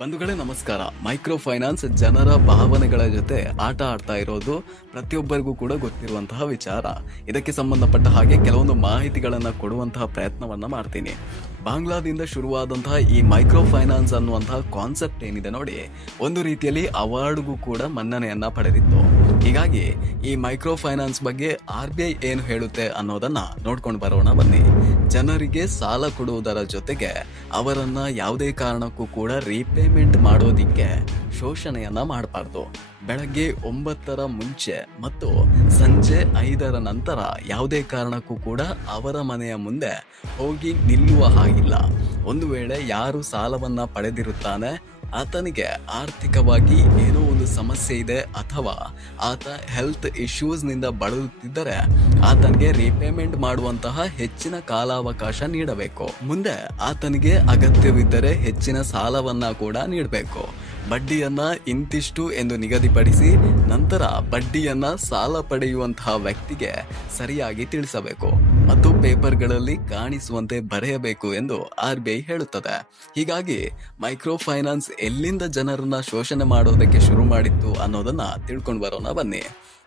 ಬಂಧುಗಳೇ ನಮಸ್ಕಾರ. Micro finance ಜನರ ಭಾವನೆಗಳ ಜೊತೆ ಆಟ ಆಡ್ತಾ ಇರೋದು ಪ್ರತಿಯೊಬ್ಬರಿಗೂ ಕೂಡ ಗೊತ್ತಿರುವಂತಹ ವಿಚಾರ. ಇದಕ್ಕೆ ಸಂಬಂಧಪಟ್ಟ ಹಾಗೆ ಕೆಲವೊಂದು ಮಾಹಿತಿಗಳನ್ನ ಕೊಡುವಂತಹ ಪ್ರಯತ್ನವನ್ನ ಮಾಡ್ತೀನಿ. ಬಾಂಗ್ಲಾದಿಂದ ಶುರುವಾದಂತಹ ಈ ಮೈಕ್ರೋ ಫೈನಾನ್ಸ್ ಅನ್ನುವಂತಹ ಕಾನ್ಸೆಪ್ಟ್ ಏನಿದೆ ನೋಡಿ, ಒಂದು ರೀತಿಯಲ್ಲಿ ಅವಾರ್ಡ್ಗೂ ಕೂಡ ಮನ್ನಣೆಯನ್ನ ಪಡೆದಿತ್ತು. ಹೀಗಾಗಿ ಈ ಮೈಕ್ರೋ ಫೈನಾನ್ಸ್ ಬಗ್ಗೆ RBI ಏನು ಹೇಳುತ್ತೆ ಅನ್ನೋದನ್ನ ನೋಡ್ಕೊಂಡು ಬರೋಣ ಬನ್ನಿ. ಜನರಿಗೆ ಸಾಲ ಕೊಡುವುದರ ಜೊತೆಗೆ ಅವರನ್ನ ಯಾವುದೇ ಕಾರಣಕ್ಕೂ ಕೂಡ ರೀಪೇಮೆಂಟ್ ಮಾಡೋದಿಕ್ಕೆ ಶೋಷಣೆಯನ್ನ ಮಾಡಬಾರ್ದು. ಬೆಳಗ್ಗೆ 9ರ ಮುಂಚೆ ಮತ್ತು ಸಂಜೆ 5ರ ನಂತರ ಯಾವುದೇ ಕಾರಣಕ್ಕೂ ಕೂಡ ಅವರ ಮನೆಯ ಮುಂದೆ ಹೋಗಿ ನಿಲ್ಲುವ ಹಾಗಿಲ್ಲ. ಒಂದು ವೇಳೆ ಯಾರು ಸಾಲವನ್ನ ಪಡೆದಿರುತ್ತಾನೆ ಆತನಿಗೆ ಆರ್ಥಿಕವಾಗಿ ಏನೋ ಒಂದು ಸಮಸ್ಯೆ ಇದೆ ಅಥವಾ ಆತ ಹೆಲ್ತ್ ಇಶ್ಯೂಸ್ ನಿಂದ ಬಳಲುತ್ತಿದ್ದರೆ ಆತನಿಗೆ ರೀಪೇಮೆಂಟ್ ಮಾಡುವಂತಹ ಹೆಚ್ಚಿನ ಕಾಲಾವಕಾಶ ನೀಡಬೇಕು. ಮುಂದೆ ಆತನಿಗೆ ಅಗತ್ಯವಿದ್ದರೆ ಹೆಚ್ಚಿನ ಸಾಲವನ್ನ ಕೂಡ ನೀಡಬೇಕು. ಬಡ್ಡಿಯನ್ನ ಇಂತಿಷ್ಟು ಎಂದು ನಿಗದಿಪಡಿಸಿ ನಂತರ ಬಡ್ಡಿಯನ್ನ ಸಾಲ ಪಡೆಯುವಂತಹ ವ್ಯಕ್ತಿಗೆ ಸರಿಯಾಗಿ ತಿಳಿಸಬೇಕು ಮತ್ತು ಪೇಪರ್ಗಳಲ್ಲಿ ಕಾಣಿಸುವಂತೆ ಬರೆಯಬೇಕು ಎಂದು RBI ಹೇಳುತ್ತದೆ. ಹೀಗಾಗಿ ಮೈಕ್ರೋ ಫೈನಾನ್ಸ್ ಎಲ್ಲಿಂದ ಜನರನ್ನ ಶೋಷಣೆ ಮಾಡೋದಕ್ಕೆ ಶುರು ಮಾಡಿತ್ತು ಅನ್ನೋದನ್ನ ತಿಳ್ಕೊಂಡು ಬರೋಣ ಬನ್ನಿ.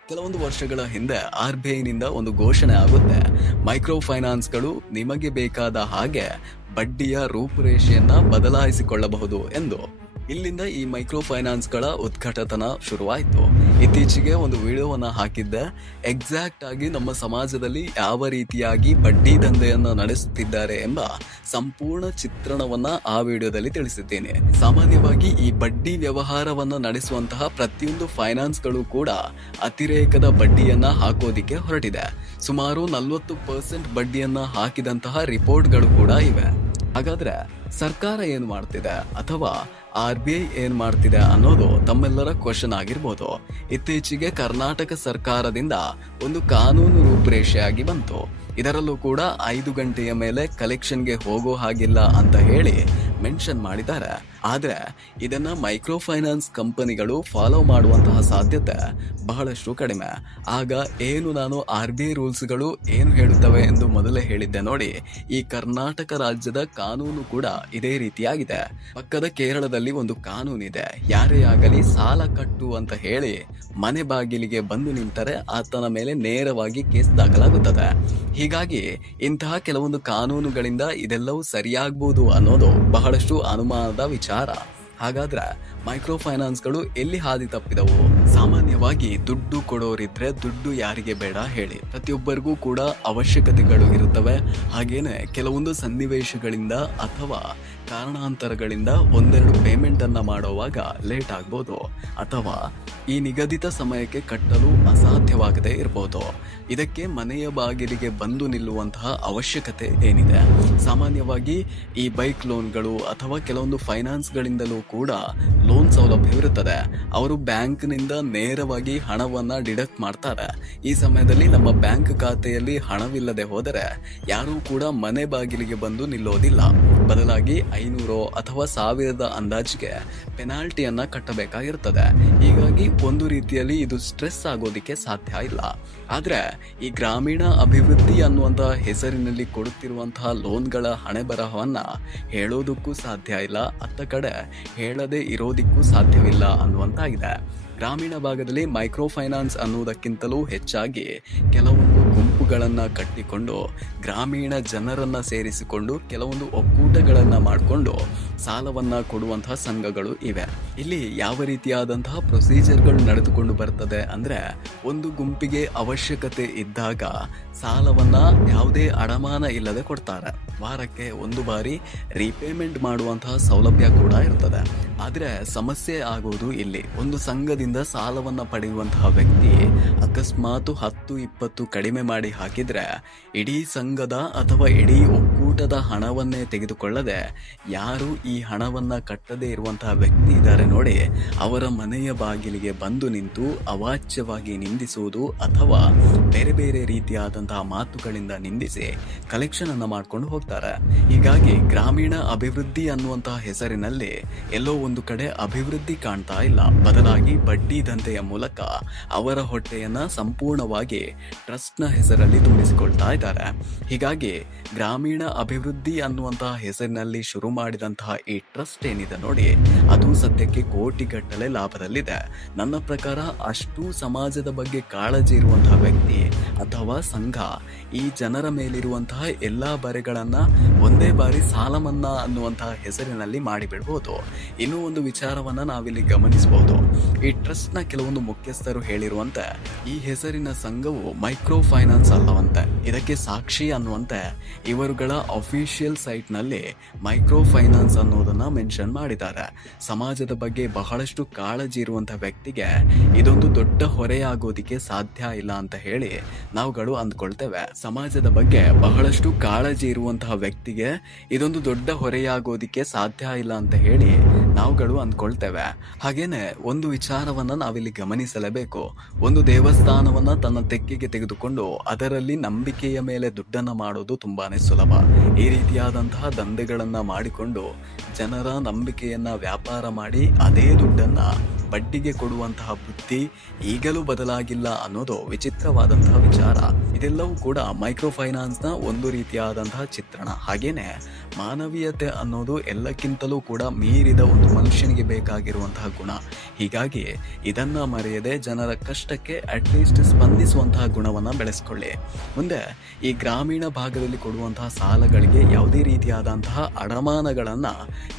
ಕೆಲವೊಂದು ವರ್ಷಗಳ ಹಿಂದೆ RBI ನಿಂದ ಒಂದು ಘೋಷಣೆ ಆಗುತ್ತೆ, ಮೈಕ್ರೋ ಫೈನಾನ್ಸ್ಗಳು ನಿಮಗೆ ಬೇಕಾದ ಹಾಗೆ ಬಡ್ಡಿಯ ರೂಪುರೇಷೆಯನ್ನ ಬದಲಾಯಿಸಿಕೊಳ್ಳಬಹುದು ಎಂದು. ಇಲ್ಲಿಂದ ಈ ಮೈಕ್ರೋ ಫೈನಾನ್ಸ್ಗಳ ಉದ್ಘಾಟನ ಶುರುವಾಯಿತು. ಇತ್ತೀಚೆಗೆ ಒಂದು ವಿಡಿಯೋವನ್ನ ಹಾಕಿದ್ದೆ, ಎಕ್ಸಾಕ್ಟ್ ಆಗಿ ನಮ್ಮ ಸಮಾಜದಲ್ಲಿ ಯಾವ ರೀತಿಯಾಗಿ ಬಡ್ಡಿ ದಂಧೆಯನ್ನ ನಡೆಸುತ್ತಿದ್ದಾರೆ ಎಂಬ ಸಂಪೂರ್ಣ ಚಿತ್ರಣವನ್ನ ಆ ವಿಡಿಯೋದಲ್ಲಿ ತಿಳಿಸಿದ್ದೇನೆ. ಸಾಮಾನ್ಯವಾಗಿ ಈ ಬಡ್ಡಿ ವ್ಯವಹಾರವನ್ನ ನಡೆಸುವಂತಹ ಪ್ರತಿಯೊಂದು ಫೈನಾನ್ಸ್ಗಳು ಕೂಡ ಅತಿರೇಕದ ಬಡ್ಡಿಯನ್ನ ಹಾಕೋದಿಕ್ಕೆ ಹೊರಟಿದೆ. ಸುಮಾರು 40% ಬಡ್ಡಿಯನ್ನ ಹಾಕಿದಂತಹ ರಿಪೋರ್ಟ್ಗಳು ಕೂಡ ಇವೆ. ಹಾಗಾದ್ರೆ ಸರ್ಕಾರ ಏನ್ ಮಾಡ್ತಿದೆ ಅಥವಾ RBI ಏನ್ ಮಾಡ್ತಿದೆ ಅನ್ನೋದು ತಮ್ಮೆಲ್ಲರ ಕ್ವಶನ್ ಆಗಿರ್ಬೋದು. ಇತ್ತೀಚೆಗೆ ಕರ್ನಾಟಕ ಸರ್ಕಾರದಿಂದ ಒಂದು ಕಾನೂನು ರೂಪುರೇಷೆಯಾಗಿ ಬಂತು. ಇದರಲ್ಲೂ ಕೂಡ 5 ಗಂಟೆಯ ಮೇಲೆ ಕಲೆಕ್ಷನ್ಗೆ ಹೋಗೋ ಹಾಗಿಲ್ಲ ಅಂತ ಹೇಳಿ ಮೆನ್ಷನ್ ಮಾಡಿದ್ದಾರೆ. ಆದ್ರೆ ಇದನ್ನ ಮೈಕ್ರೋ ಫೈನಾನ್ಸ್ ಕಂಪನಿಗಳು ಫಾಲೋ ಮಾಡುವಂತಹ ಸಾಧ್ಯತೆ ಬಹಳಷ್ಟು ಕಡಿಮೆ. ಆಗ ಏನು ನಾನು RBI ರೂಲ್ಸ್ಗಳು ಏನು ಹೇಳುತ್ತವೆ ಎಂದು ಮೊದಲೇ ಹೇಳಿದ್ದೆ ನೋಡಿ, ಈ ಕರ್ನಾಟಕ ರಾಜ್ಯದ ಕಾನೂನು ಕೂಡ ಇದೇ ರೀತಿಯಾಗಿದೆ. ಪಕ್ಕದ ಕೇರಳದಲ್ಲಿ ಒಂದು ಕಾನೂನಿದೆ, ಯಾರೇ ಆಗಲಿ ಸಾಲ ಕಟ್ಟು ಅಂತ ಹೇಳಿ ಮನೆ ಬಾಗಿಲಿಗೆ ಬಂದು ನಿಂತರೆ ಆತನ ಮೇಲೆ ನೇರವಾಗಿ ಕೇಸ್ ದಾಖಲಾಗುತ್ತದೆ. ಹೀಗಾಗಿ ಇಂತಹ ಕೆಲವೊಂದು ಕಾನೂನುಗಳಿಂದ ಇದೆಲ್ಲವೂ ಸರಿಯಾಗಬಹುದು ಅನ್ನೋದು ಬಹಳಷ್ಟು ಅನುಮಾನದ ವಿಚಾರ. ಹಾಗಾದ್ರೆ ಮೈಕ್ರೋ ಫೈನಾನ್ಸ್ಗಳು ಎಲ್ಲಿ ಹಾದಿ ತಪ್ಪಿದವು? ಸಾಮಾನ್ಯವಾಗಿ ದುಡ್ಡು ಕೊಡೋರಿದ್ರೆ ದುಡ್ಡು ಯಾರಿಗೆ ಬೇಡ ಹೇಳಿ, ಪ್ರತಿಯೊಬ್ಬರಿಗೂ ಕೂಡ ಅವಶ್ಯಕತೆಗಳು ಇರುತ್ತವೆ. ಹಾಗೇನೆ ಕೆಲವೊಂದು ಸನ್ನಿವೇಶಗಳಿಂದ ಅಥವಾ ಕಾರಣಾಂತರಗಳಿಂದ ಒಂದೆರಡು ಪೇಮೆಂಟ್ ಅನ್ನ ಮಾಡುವಾಗ ಲೇಟ್ ಆಗ್ಬೋದು ಅಥವಾ ಈ ನಿಗದಿತ ಸಮಯಕ್ಕೆ ಕಟ್ಟಲು ಅಸಾಧ್ಯವಾಗದೇ ಇರಬಹುದು. ಇದಕ್ಕೆ ಮನೆಯ ಬಾಗಿಲಿಗೆ ಬಂದು ನಿಲ್ಲುವಂತಹ ಅವಶ್ಯಕತೆ ಏನಿದೆ? ಸಾಮಾನ್ಯವಾಗಿ ಈ ಬೈಕ್ ಲೋನ್ಗಳು ಅಥವಾ ಕೆಲವೊಂದು ಫೈನಾನ್ಸ್ಗಳಿಂದಲೂ ಕೂಡ ಲೋನ್ ಸೌಲಭ್ಯವಿರುತ್ತದೆ. ಅವರು ಬ್ಯಾಂಕ್ನಿಂದ ನೇರವಾಗಿ ಹಣವನ್ನ ಡಿಡಕ್ಟ್ ಮಾಡ್ತಾರೆ. ಈ ಸಮಯದಲ್ಲಿ ನಮ್ಮ ಬ್ಯಾಂಕ್ ಖಾತೆಯಲ್ಲಿ ಹಣವಿಲ್ಲದೆ ಹೋದರೆ ಯಾರೂ ಕೂಡ ಮನೆ ಬಾಗಿಲಿಗೆ ಬಂದು ನಿಲ್ಲೋದಿಲ್ಲ. ಬದಲಾಗಿ 500 ಅಥವಾ 1000 ಅಂದಾಜಿಗೆ ಪೆನಾಲ್ಟಿಯನ್ನ ಕಟ್ಟಬೇಕಾಗಿರ್ತದೆ. ಹೀಗಾಗಿ ಒಂದು ರೀತಿಯಲ್ಲಿ ಇದು ಸ್ಟ್ರೆಸ್ ಆಗೋದಿಕ್ಕೆ ಸಾಧ್ಯ ಇಲ್ಲ. ಆದ್ರೆ ಈ ಗ್ರಾಮೀಣ ಅಭಿವೃದ್ಧಿ ಅನ್ನುವಂತಹ ಹೆಸರಿನಲ್ಲಿ ಕೊಡುತ್ತಿರುವಂತಹ ಲೋನ್ಗಳ ಹಣೆ ಬರಹವನ್ನ ಹೇಳೋದಕ್ಕೂ ಸಾಧ್ಯ ಇಲ್ಲ, ಅತ್ತ ಕಡೆ ಹೇಳದೆ ಇರೋದಿಕ್ಕೂ ಸಾಧ್ಯವಿಲ್ಲ ಅನ್ನುವಂತಾಗಿದೆ. ಗ್ರಾಮೀಣ ಭಾಗದಲ್ಲಿ ಮೈಕ್ರೋ ಫೈನಾನ್ಸ್ ಅನ್ನುವುದಕ್ಕಿಂತಲೂ ಹೆಚ್ಚಾಗಿ ಕೆಲವೊಂದು ಗುಂಪುಗಳನ್ನ ಕಟ್ಟಿಕೊಂಡು ಗ್ರಾಮೀಣ ಜನರನ್ನ ಸೇರಿಸಿಕೊಂಡು ಕೆಲವೊಂದು ಒಕ್ಕೂಟಗಳನ್ನ ಮಾಡಿಕೊಂಡು ಸಾಲವನ್ನ ಕೊಡುವಂತಹ ಸಂಘಗಳು ಇವೆ. ಇಲ್ಲಿ ಯಾವ ರೀತಿಯಾದಂತಹ ಪ್ರೊಸೀಜರ್ಗಳು ನಡೆದುಕೊಂಡು ಬರ್ತದೆ ಅಂದ್ರೆ, ಒಂದು ಗುಂಪಿಗೆ ಅವಶ್ಯಕತೆ ಇದ್ದಾಗ ಸಾಲವನ್ನ ಯಾವುದೇ ಅಡಮಾನ ಇಲ್ಲದೆ ಕೊಡ್ತಾರೆ. ವಾರಕ್ಕೆ 1 ಬಾರಿ ರೀಪೇಮೆಂಟ್ ಮಾಡುವಂತಹ ಸೌಲಭ್ಯ ಕೂಡ ಇರ್ತದೆ. ಆದ್ರೆ ಸಮಸ್ಯೆ ಆಗುವುದು ಇಲ್ಲಿ, ಒಂದು ಸಂಘದಿಂದ ಸಾಲವನ್ನ ಪಡೆಯುವಂತಹ ವ್ಯಕ್ತಿ ಅಕಸ್ಮಾತ್ 10-20 ಕಡಿಮೆ ಮಾಡಿ ಹಾಕಿದ್ರೆ ಇಡೀ ಸಂಘದ ಅಥವಾ ಇಡೀ ಒಕ್ಕೂಟದ ಹಣವನ್ನೇ ತೆಗೆದುಕೊಳ್ಳದೆ ಯಾರು ಈ ಹಣವನ್ನ ಕಟ್ಟದೇ ಇರುವಂತಹ ವ್ಯಕ್ತಿ ಇದ್ದಾರೆ ನೋಡಿ, ಅವರ ಮನೆಯ ಬಾಗಿಲಿಗೆ ಬಂದು ನಿಂತು ಅವಾಚ್ಯವಾಗಿ ನಿಂದಿಸುವುದು ಅಥವಾ ಬೇರೆ ಬೇರೆ ರೀತಿಯಾದಂತಹ ಮಾತುಗಳಿಂದ ನಿಂದಿಸಿ ಕಲೆಕ್ಷನ್ ಅನ್ನ ಮಾಡ್ಕೊಂಡು ಹೋಗ್ತಾರೆ. ಹೀಗಾಗಿ ಗ್ರಾಮೀಣ ಅಭಿವೃದ್ಧಿ ಅನ್ನುವಂತಹ ಹೆಸರಿನಲ್ಲಿ ಎಲ್ಲೋ ಒಂದು ಕಡೆ ಅಭಿವೃದ್ಧಿ ಕಾಣ್ತಾ ಇಲ್ಲ, ಬದಲಾಗಿ ಬಡ್ಡಿ ದಂಧೆಯ ಮೂಲಕ ಅವರ ಹೊಟ್ಟೆಯನ್ನ ಸಂಪೂರ್ಣವಾಗಿ ಟ್ರಸ್ಟ್ ನ ಹೆಸರಲ್ಲಿ ತುಂಬಿಸಿಕೊಳ್ತಾ ಇದ್ದಾರೆ. ಹೀಗಾಗಿ ಗ್ರಾಮೀಣ ಅಭಿವೃದ್ಧಿ ಅನ್ನುವಂತಹ ಹೆಸರಿನಲ್ಲಿ ಶುರು ಮಾಡಿದಂತಹ ಈ ಟ್ರಸ್ಟ್ ಏನಿದೆ ನೋಡಿ, ಅದು ಸದ್ಯಕ್ಕೆ ಕೋಟಿಗಟ್ಟಲೆ ಲಾಭದಲ್ಲಿದೆ. ನನ್ನ ಪ್ರಕಾರ ಅಷ್ಟು ಸಮಾಜದ ಬಗ್ಗೆ ಕಾಳಜಿ ಇರುವಂತಹ ವ್ಯಕ್ತಿ ಅಥವಾ ಸಂಘ ಈ ಜನರ ಮೇಲಿರುವಂತಹ ಎಲ್ಲಾ ಬರೆಗಳನ್ನ ಒಂದೇ ಬಾರಿ ಸಾಲ ಮನ್ನಾ ಅನ್ನುವಂತಹ ಹೆಸರಿನಲ್ಲಿ ಮಾಡಿಬಿಡ್ಬೋದು. ಇನ್ನೂ ಒಂದು ವಿಚಾರವನ್ನ ನಾವಿಲ್ಲಿ ಗಮನಿಸಬಹುದು. ಈ ಟ್ರಸ್ಟ್ ನ ಕೆಲವೊಂದು ಮುಖ್ಯಸ್ಥರು ಹೇಳಿರುವಂತೆ ಈ ಹೆಸರಿನ ಸಂಘವು ಮೈಕ್ರೋ ಫೈನಾನ್ಸ್ ಅಲ್ಲವಂತೆ. ಇದಕ್ಕೆ ಸಾಕ್ಷಿ ಅನ್ನುವಂತೆ ಇವರುಗಳ ಅಫಿಷಿಯಲ್ ಸೈಟ್ ನಲ್ಲಿ ಮೈಕ್ರೋ ಫೈನಾನ್ಸ್ ಅನ್ನೋದನ್ನ ಮೆನ್ಷನ್ ಮಾಡಿದ್ದಾರೆ. ಸಮಾಜದ ಬಗ್ಗೆ ಬಹಳಷ್ಟು ಕಾಳಜಿ ಇರುವಂತಹ ವ್ಯಕ್ತಿಗೆ ಇದೊಂದು ದೊಡ್ಡ ಹೊರೆಯಾಗೋದಿಕ್ಕೆ ಸಾಧ್ಯ ಇಲ್ಲ ಅಂತ ಹೇಳಿ ನಾವುಗಳು ಅಂದ್ಕೊಳ್ತೇವೆ. ಸಮಾಜದ ಬಗ್ಗೆ ಬಹಳಷ್ಟು ಕಾಳಜಿ ಇರುವಂತಹ ವ್ಯಕ್ತಿಗೆ ಇದೊಂದು ದೊಡ್ಡ ಹೊರೆಯಾಗೋದಿಕ್ಕೆ ಸಾಧ್ಯ ಇಲ್ಲ ಅಂತ ಹೇಳಿ ನಾವುಗಳು ಅಂದ್ಕೊಳ್ತೇವೆ. ಹಾಗೇನೆ ಒಂದು ವಿಚಾರವನ್ನ ನಾವಿಲ್ಲಿ ಗಮನಿಸಲೇಬೇಕು. ಒಂದು ದೇವಸ್ಥಾನವನ್ನ ತನ್ನ ತೆಕ್ಕೆಗೆ ತೆಗೆದುಕೊಂಡು ಅದರಲ್ಲಿ ನಂಬಿಕೆಯ ಮೇಲೆ ದುಡ್ಡನ್ನ ಮಾಡೋದು ತುಂಬಾನೇ ಸುಲಭ. ಈ ರೀತಿಯಾದಂತಹ ದಂಧೆಗಳನ್ನ ಮಾಡಿಕೊಂಡು ಜನರ ನಂಬಿಕೆಯನ್ನ ವ್ಯಾಪಾರ ಮಾಡಿ ಅದೇ ದುಡ್ಡನ್ನ ಬಡ್ಡಿಗೆ ಕೊಡುವಂತಹ ಬುದ್ಧಿ ಈಗಲೂ ಬದಲಾಗಿಲ್ಲ ಅನ್ನೋದು ವಿಚಿತ್ರವಾದಂತಹ ವಿಚಾರ. ಇದೆಲ್ಲವೂ ಕೂಡ ಮೈಕ್ರೋ ಫೈನಾನ್ಸ್ ನ ಒಂದು ರೀತಿಯಾದಂತಹ ಚಿತ್ರಣ. ಹಾಗೇನೆ ಮಾನವೀಯತೆ ಅನ್ನೋದು ಎಲ್ಲಕ್ಕಿಂತಲೂ ಕೂಡ ಮೀರಿದ ಒಂದು ಮನುಷ್ಯನಿಗೆ ಬೇಕಾಗಿರುವಂತಹ ಗುಣ. ಹೀಗಾಗಿ ಇದನ್ನ ಮರೆಯದೆ ಜನರ ಕಷ್ಟಕ್ಕೆ ಅಟ್ಲೀಸ್ಟ್ ಸ್ಪಂದಿಸುವಂತಹ ಗುಣವನ್ನ ಬೆಳೆಸ್ಕೊಳ್ಳಿ. ಮುಂದೆ ಈ ಗ್ರಾಮೀಣ ಭಾಗದಲ್ಲಿ ಕೊಡುವಂತಹ ಸಾಲಗಳಿಗೆ ಯಾವುದೇ ರೀತಿಯಾದಂತಹ ಅಡಮಾನಗಳನ್ನ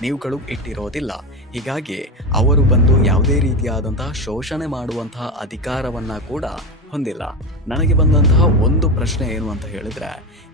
ನೀವುಗಳು ಇಟ್ಟಿರೋದಿಲ್ಲ. ಹೀಗಾಗಿ ಅವರು ಬಂದು ಯಾವುದೇ ರೀತಿಯಾದಂತಹ ಶೋಷಣೆ ಮಾಡುವಂತಹ ಅಧಿಕಾರವನ್ನ ಕೂಡ ಹೊಂದಿಲ್ಲ. ನನಗೆ ಬಂದಂತಹ ಒಂದು ಪ್ರಶ್ನೆ ಏನು ಅಂತ ಹೇಳಿದ್ರೆ,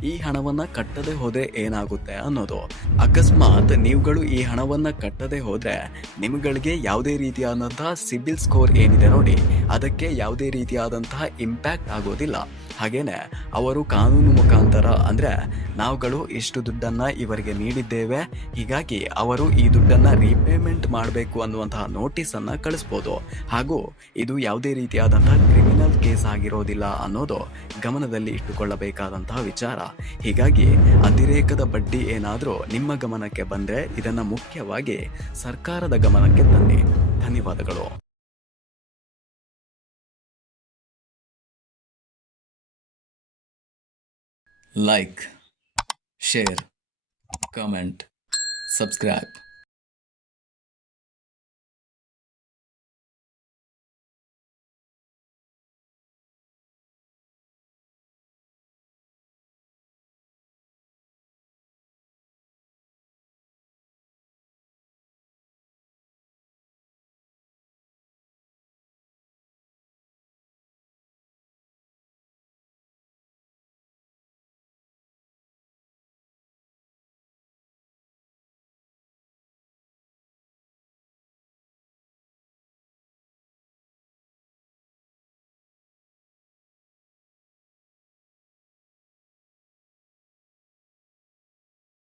ಈ ಹಣವನ್ನ ಕಟ್ಟದೆ ಹೋದ್ರೆ ಏನಾಗುತ್ತೆ ಅನ್ನೋದು. ಅಕಸ್ಮಾತ್ ನೀವುಗಳು ಈ ಹಣವನ್ನ ಕಟ್ಟದೆ ಹೋದ್ರೆ ನಿಮ್ಗಳಿಗೆ ಯಾವುದೇ ರೀತಿಯಾದಂತಹ ಸಿಬಿಲ್ ಸ್ಕೋರ್ ಏನಿದೆ ನೋಡಿ, ಅದಕ್ಕೆ ಯಾವುದೇ ರೀತಿಯಾದಂತಹ ಇಂಪ್ಯಾಕ್ಟ್ ಆಗೋದಿಲ್ಲ. ಹಾಗೇನೆ ಅವರು ಕಾನೂನು ಮುಖಾಂತರ ಅಂದ್ರೆ ನಾವುಗಳು ಇಷ್ಟು ದುಡ್ಡನ್ನ ಇವರಿಗೆ ನೀಡಿದ್ದೇವೆ, ಹೀಗಾಗಿ ಅವರು ಈ ದುಡ್ಡನ್ನ ರೀಪೇಮೆಂಟ್ ಮಾಡಬೇಕು ಅನ್ನುವಂತಹ ನೋಟಿಸ್ ಅನ್ನ ಕಳಿಸ್ಬೋದು. ಹಾಗೂ ಇದು ಯಾವುದೇ ರೀತಿಯಾದಂತಹ ಕ್ರಿಮಿನಲ್ ಕೇಸ್ ಆಗಿರೋದಿಲ್ಲ ಅನ್ನೋದು ಗಮನದಲ್ಲಿ ಇಟ್ಟುಕೊಳ್ಳಬೇಕಾದಂತಹ ವಿಚಾರ. ಹೀಗಾಗಿ ಅತಿರೇಕದ ಬಡ್ಡಿ ಏನಾದರೂ ನಿಮ್ಮ ಗಮನಕ್ಕೆ ಬಂದ್ರೆ ಇದನ್ನ ಮುಖ್ಯವಾಗಿ ಸರ್ಕಾರದ ಗಮನಕ್ಕೆ ತನ್ನಿ. ಧನ್ಯವಾದಗಳು. Like, share, comment, subscribe.